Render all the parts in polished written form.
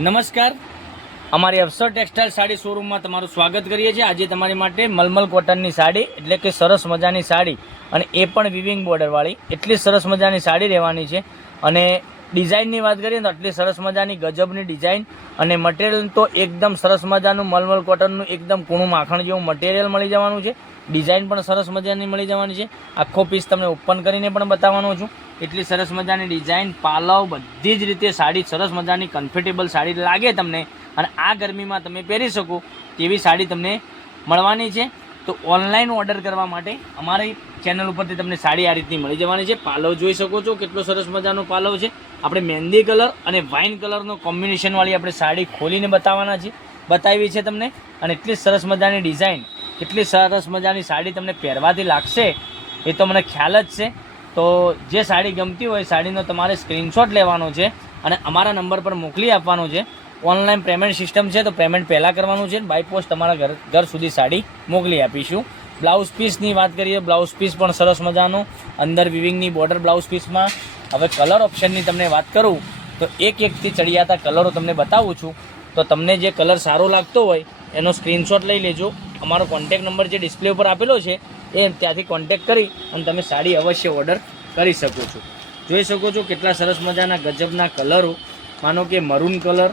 નમસ્કાર, અમારી અવસર ટેક્સટાઇલ સાડી શોરૂમમાં તમારું સ્વાગત કરીએ છીએ। આજે તમારી માટે મલમલ કોટનની સાડી એટલે કે સરસ મજાની સાડી અને એ પણ વિવિંગ બોર્ડરવાળી એટલી સરસ મજાની સાડી રહેવાની છે। અને ડિઝાઇનની વાત કરીએ તો આટલી સરસ મજાની ગજબની ડિઝાઇન અને મટીરિયલ તો એકદમ સરસ મજાનું મલમલ કોટનનું એકદમ કૂણું માખણ જેવું મટીરિયલ મળી જવાનું છે। ડિઝાઇન પણ સરસ મજાની મળી જવાની છે। આખો પીસ તમને ઓપન કરીને પણ બતાવવાનો છું। એટલી સરસ મજાની ડિઝાઇન, પાલવ, બધી જ રીતે સાડી સરસ મજાની કમ્ફર્ટેબલ સાડી લાગે તમને અને આ ગરમીમાં તમે પહેરી શકો તેવી સાડી તમને મળવાની છે। તો ઓનલાઈન ઓર્ડર કરવા માટે અમારી ચેનલ ઉપરથી તમને સાડી આ રીતની મળી જવાની છે। પાલવ જોઈ શકો છો, કેટલો સરસ મજાનો પાલવ છે। આપણે મહેંદી કલર અને વાઇન કલરનો કોમ્બિનેશનવાળી આપણે સાડી ખોલીને બતાવી છે તમને। અને એટલી સરસ મજાની ડિઝાઇન, કેટલી સરસ મજાની સાડી તમને પહેરવાથી લાગશે એ તો મને ખ્યાલ જ છે। તો જે સાડી ગમતી હોય સાડીનો તમારે સ્ક્રીનશોટ લેવાનો છે અને અમારા નંબર પર મોકલી આપવાનો છે। ઓનલાઈન પેમેન્ટ સિસ્ટમ છે, તો પેમેન્ટ પહેલાં કરવાનું છે, બાય પોસ્ટ તમારા ઘર સુધી સાડી મોકલી આપીશું। બ્લાઉઝ પીસની વાત કરીએ, બ્લાઉઝ પીસ પણ સરસ મજાનું અંદર વિવિંગની બોર્ડર બ્લાઉઝ પીસમાં। હવે કલર ઓપ્શનની તમને વાત કરું તો એકથી ચડિયાતા કલરો તમને બતાવું છું। તો તમને જે કલર સારો લાગતો હોય એનો સ્ક્રીનશોટ લઈ લેજો। અમારો કોન્ટેક નંબર જે ડિસ્પ્લે ઉપર આપેલો છે એ ત્યાંથી કોન્ટેક કરી અને તમે સાડી અવશ્ય ઓર્ડર કરી શકો છો। જોઈ શકો છો કેટલા સરસ મજાના ગજબના કલરો, માનો કે મરૂન કલર,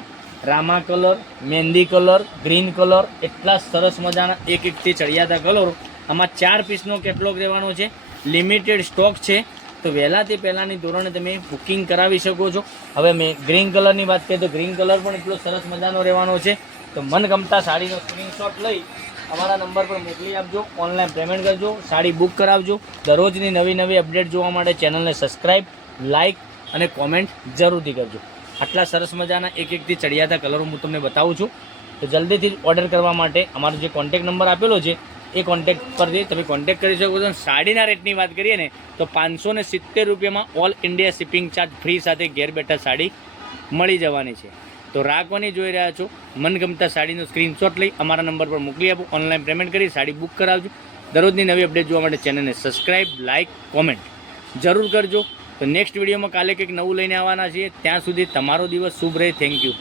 રામા કલર, મહેંદી કલર, ગ્રીન કલર, એટલા સરસ મજાના એકથી ચડિયાતા કલરો। આમાં 4 પીસનો કેટલોગ રહેવાનો છે, લિમિટેડ સ્ટોક છે, તો વહેલાથી પહેલાંની ધોરણે તમે બુકિંગ કરાવી શકો છો। હવે મેં ગ્રીન કલરની વાત કરીએ તો ગ્રીન કલર પણ એટલો સરસ મજાનો રહેવાનો છે। તો મનગમતા સાડીનો સ્ક્રીનશોટ લઈ અમારા નંબર પર મોકલી આપજો, ઓનલાઈન પેમેન્ટ કરજો, સાડી બુક કરાવજો। દરરોજની નવી અપડેટ જોવા માટે ચેનલને સબસ્ક્રાઈબ, લાઇક અને કોમેન્ટ જરૂરથી કરજો। આટલા સરસ મજાના એકથી ચડિયાતા કલરો હું તમને બતાવું છું। તો જલ્દીથી ઓર્ડર કરવા માટે અમારો જે કોન્ટેક નંબર આપેલો છે એ કોન્ટેક પરથી તમે કોન્ટેક કરી શકો છો। સાડીના રેટની વાત કરીએ ને તો 570 રૂપિયામાં all India shipping charge free સાથે ઘેર બેઠા સાડી મળી જવાની છે। તો રાખવાની જોઈ રહ્યા છો, મનગમતા સાડીનો સ્ક્રીનશોટ લઈ અમારા નંબર પર મોકલી આપો, ઓનલાઈન પેમેન્ટ કરી સાડી બુક કરાવજો। દરરોજની નવી અપડેટ જોવા માટે ચેનલને સબસ્ક્રાઈબ, લાઇક, કોમેન્ટ જરૂર કરજો। તો નેક્સ્ટ વિડીયોમાં કાલે કંઈક નવું લઈને આવવાના છીએ। ત્યાં સુધી તમારો દિવસ શુભ રહે। Thank you.